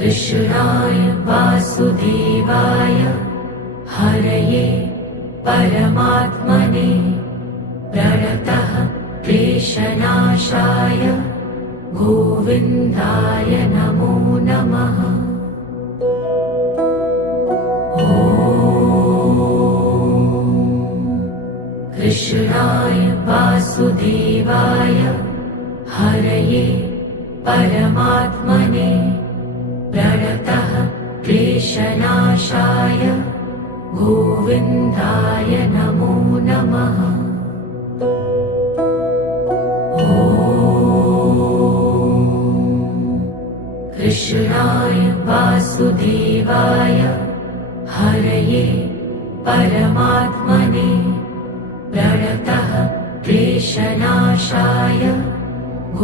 कृष्णाय वासुदेवाय हरये परमात्मने प्रणतः क्लेशनाशाय गोविन्दाय नमो नमः। कृष्णाय वासुदेवाय हरये परमात्मने प्रणतः क्लेशनाशाय गोविन्दाय नमो नमः। कृष्णाय वासुदेवाय हरये परमात्मने प्रणतः क्लेशनाशाय